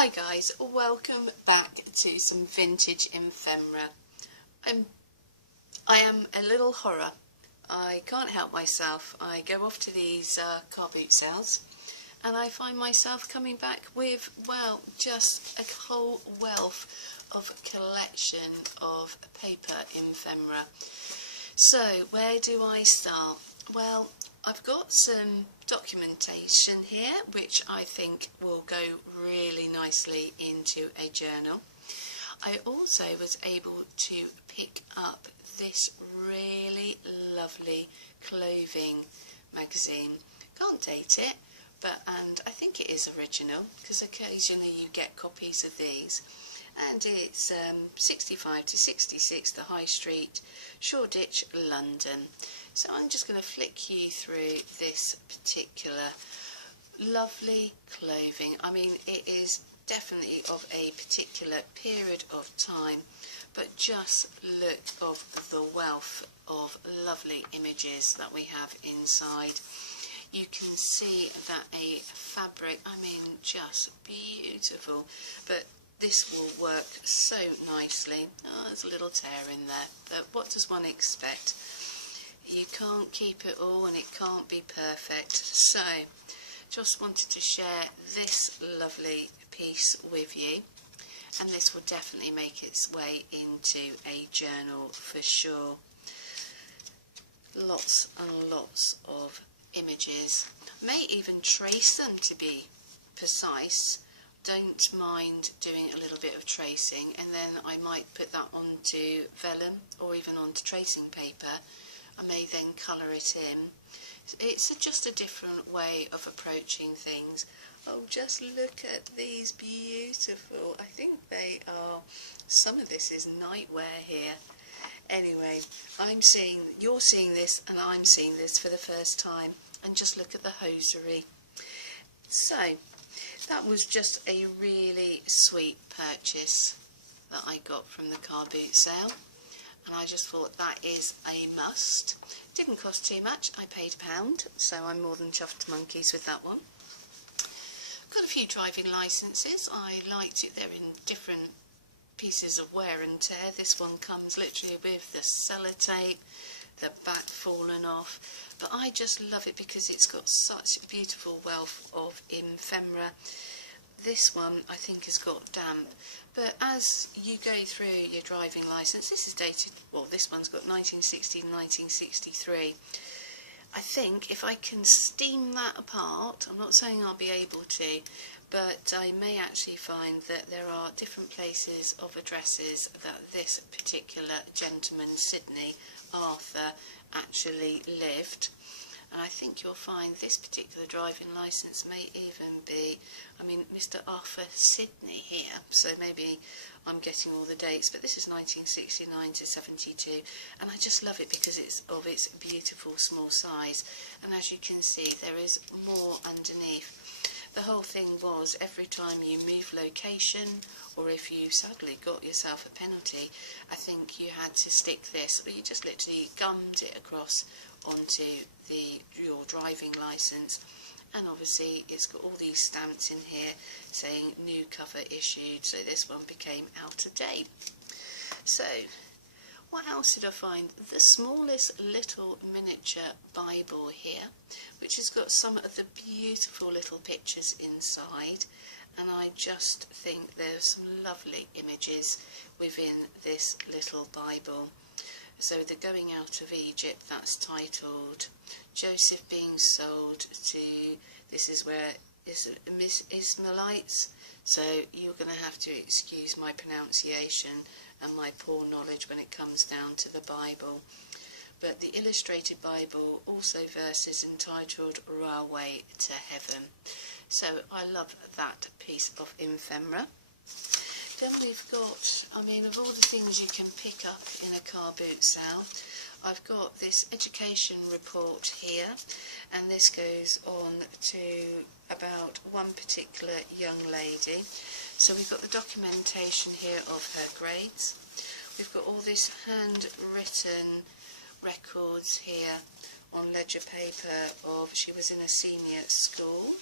Hi guys, welcome back to some vintage ephemera. I am a little horror. I can't help myself. I go off to these car boot sales and I find myself coming back with, well, just a whole wealth of collection of paper ephemera. So where do I start? Well, I've got some documentation here which I think will go really nicely into a journal. I also was able to pick up this really lovely clothing magazine. Can't date it, and I think it is original because occasionally you get copies of these. And it's 65 to 66 the High Street, Shoreditch, London. So I'm just going to flick you through this particular lovely clothing. I mean, it is definitely of a particular period of time, but just look of the wealth of lovely images that we have inside. You can see that a fabric, I mean, just beautiful, but this will work so nicely. Oh, there's a little tear in there, but what does one expect? You can't keep it all and it can't be perfect. So, just wanted to share this lovely piece with you, and this will definitely make its way into a journal for sure. Lots and lots of images. May even trace them to be precise. Don't mind doing a little bit of tracing, and then I might put that onto vellum or even onto tracing paper. I may then colour it in. It's just a different way of approaching things. Oh, just look at these beautiful, I think they are, some of this is nightwear here. Anyway, you're seeing this and I'm seeing this for the first time, and just look at the hosiery. So, that was just a really sweet purchase that I got from the car boot sale, and I just thought that is a must. Didn't cost too much, I paid £1, so I'm more than chuffed to monkeys with that one. Got a few driving licences. I liked it, they're in different pieces of wear and tear. This one comes literally with the sellotape, the back fallen off, but I just love it because it's got such a beautiful wealth of ephemera. This one I think has got damp, but as you go through your driving licence, this is dated, well, this one's got 1960 and 1963. I think if I can steam that apart, I'm not saying I'll be able to, but I may actually find that there are different places of addresses that this particular gentleman, Sydney Arthur, actually lived. And I think you'll find this particular driving licence may even be, I mean, Mr. Arthur Sydney here, so maybe I'm getting all the dates, but this is 1969 to 72, and I just love it because it's of its beautiful small size, and as you can see there is more underneath. The whole thing was, every time you move location, or if you sadly got yourself a penalty, I think you had to stick this, or you just literally gummed it across onto your driving licence. And obviously it's got all these stamps in here saying new cover issued, so this one became out of date. So what else did I find? The smallest little miniature Bible here, which has got some of the beautiful little pictures inside, and I just think there's some lovely images within this little Bible. So the Going Out of Egypt, that's titled Joseph being sold to, this is where Ishmaelites, so you're going to have to excuse my pronunciation and my poor knowledge when it comes down to the Bible. But the illustrated Bible, also verses entitled Railway to Heaven. So I love that piece of ephemera. Then we've got, I mean, of all the things you can pick up in a car boot sale, I've got this education report here, and this goes on to about one particular young lady. So we've got the documentation here of her grades. We've got all this handwritten records here on ledger paper of, she was in a senior school.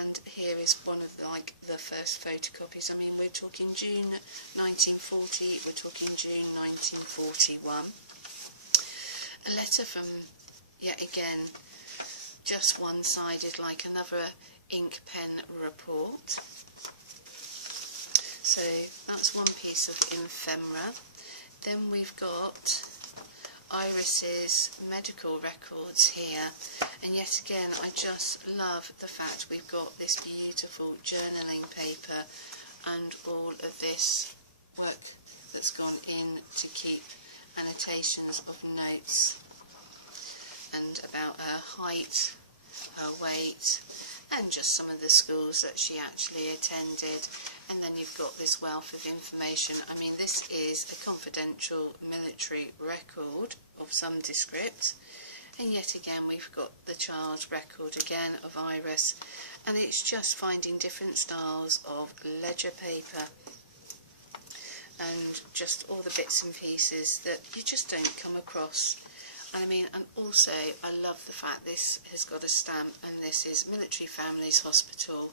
and here is one of the first photocopies. I mean, we're talking June 1940, we're talking June 1941. A letter from, yet again, just one-sided, like another ink pen report. So that's one piece of ephemera. Then we've got Iris's medical records here, and yet again I just love the fact we've got this beautiful journaling paper and all of this work that's gone in to keep annotations of notes and about her height, her weight, and just some of the schools that she actually attended. And then you've got this wealth of information. I mean, this is a confidential military record of some descript, and yet again we've got the child's record again of Iris, and it's just finding different styles of ledger paper and just all the bits and pieces that you just don't come across. I mean, and also I love the fact this has got a stamp, and this is Military Families Hospital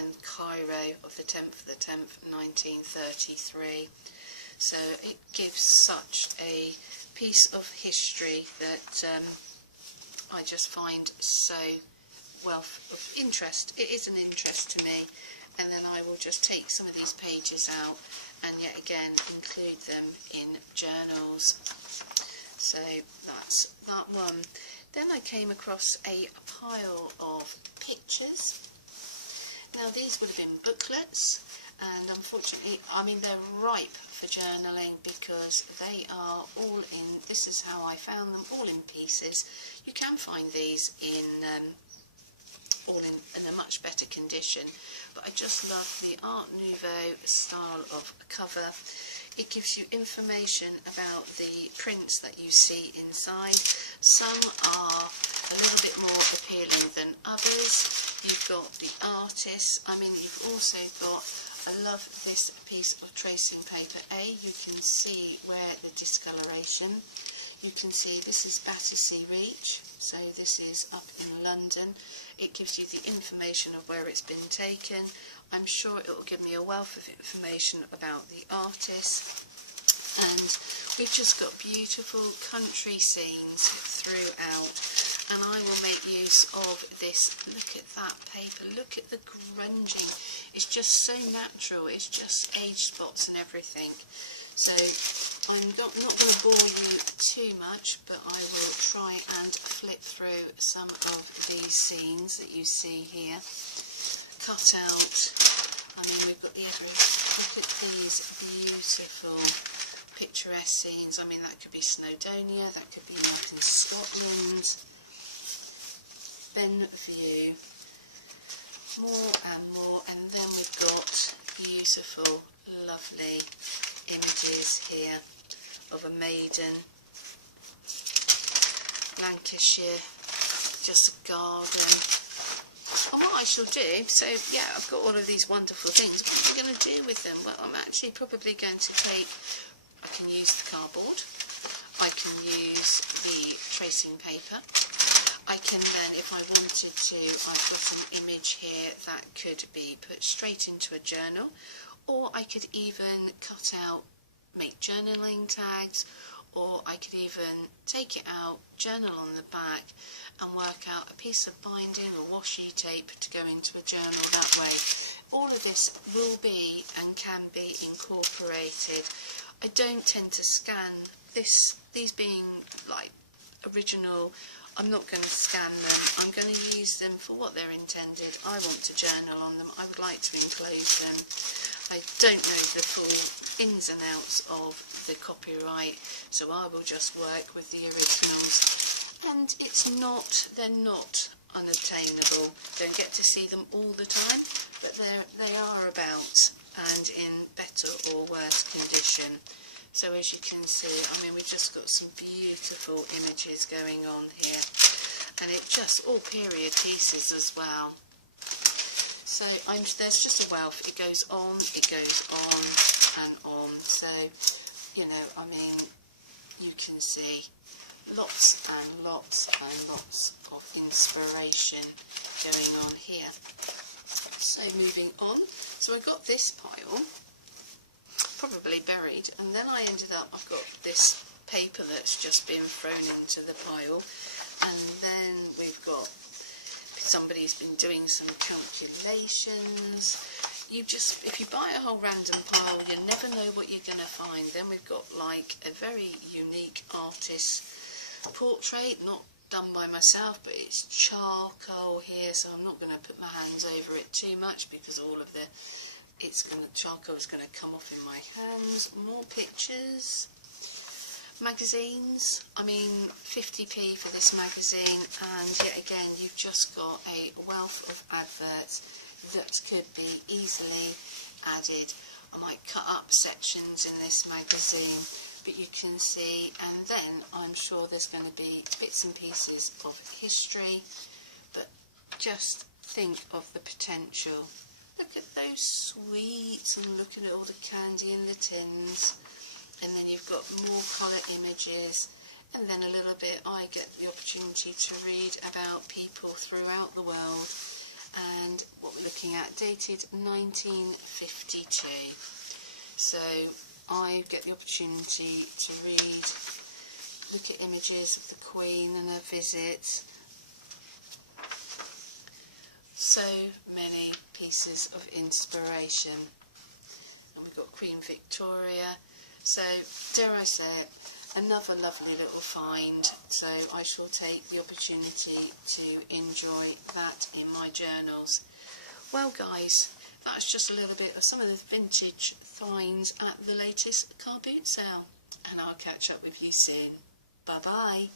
in Cairo of the 10th of the 10th 1933. So it gives such a piece of history that I just find so wealth of interest. It is an interest to me, and then I will just take some of these pages out and yet again include them in journals. So that's that one. Then I came across a pile of pictures. Now these would have been booklets, and unfortunately, I mean, they're ripe for journaling because they are all in, this is how I found them, all in pieces. You can find these in all in a much better condition, but I just love the Art Nouveau style of cover. It gives you information about the prints that you see inside. Some are a little bit more appealing than others. You've got the artists. I mean, you've also got, I love this piece of tracing paper. You can see where the discoloration. You can see this is Battersea Reach, so this is up in London. It gives you the information of where it's been taken. I'm sure it will give me a wealth of information about the artist. And we've just got beautiful country scenes throughout. And I will make use of this. Look at that paper, look at the grunging. It's just so natural, it's just age spots and everything. So I'm not going to bore you too much, but I will try and flip through some of these scenes that you see here. Cut out, I mean, we've got the look at these beautiful picturesque scenes. I mean, that could be Snowdonia, that could be out in Scotland. Benview, more and more, and then we've got beautiful, lovely images here of a maiden, Lancashire, just a garden. And what I shall do, so yeah, I've got all of these wonderful things. What am I going to do with them? Well, I'm actually probably going to take, I can use the cardboard, I can use the tracing paper. I can then, if I wanted to, I've got an image here that could be put straight into a journal, or I could even cut out, make journaling tags, or I could even take it out, journal on the back, and work out a piece of binding or washi tape to go into a journal that way. All of this will be and can be incorporated. I don't tend to scan these being like original. I'm not going to scan them. I'm going to use them for what they're intended. I want to journal on them. I would like to enclose them. I don't know the full ins and outs of the copyright, so I will just work with the originals. And they're not unobtainable. Don't get to see them all the time, but they are about and in better or worse condition. So as you can see, I mean, we've just got some beautiful images going on here, and it just all period pieces as well. So there's just a wealth. It goes on and on. So, you know, I mean, you can see lots and lots and lots of inspiration going on here. So moving on, so I got this pile, probably buried, and then I ended up, I've got this paper that's just been thrown into the pile, and then we've got, somebody's been doing some calculations. If you buy a whole random pile, you never know what you're going to find. Then we've got like a very unique artist portrait, not done by myself, but it's charcoal here, so I'm not going to put my hands over it too much because all of the charcoal is going to come off in my hands. More pictures, magazines. I mean, 50p for this magazine, and yet again you've just got a wealth of adverts that could be easily added. I might cut up sections in this magazine, but you can see, and then I'm sure there's going to be bits and pieces of history, but just think of the potential. Look at those sweets, and look at all the candy in the tins, and then you've got more colour images, and then a little bit I get the opportunity to read about people throughout the world. And what we're looking at, dated 1952. So I get the opportunity to read, look at images of the Queen and her visit. So many pieces of inspiration. And we've got Queen Victoria. So, dare I say it, another lovely little find, so I shall take the opportunity to enjoy that in my journals. Well guys, that's just a little bit of some of the vintage finds at the latest car boot sale, and I'll catch up with you soon. Bye bye.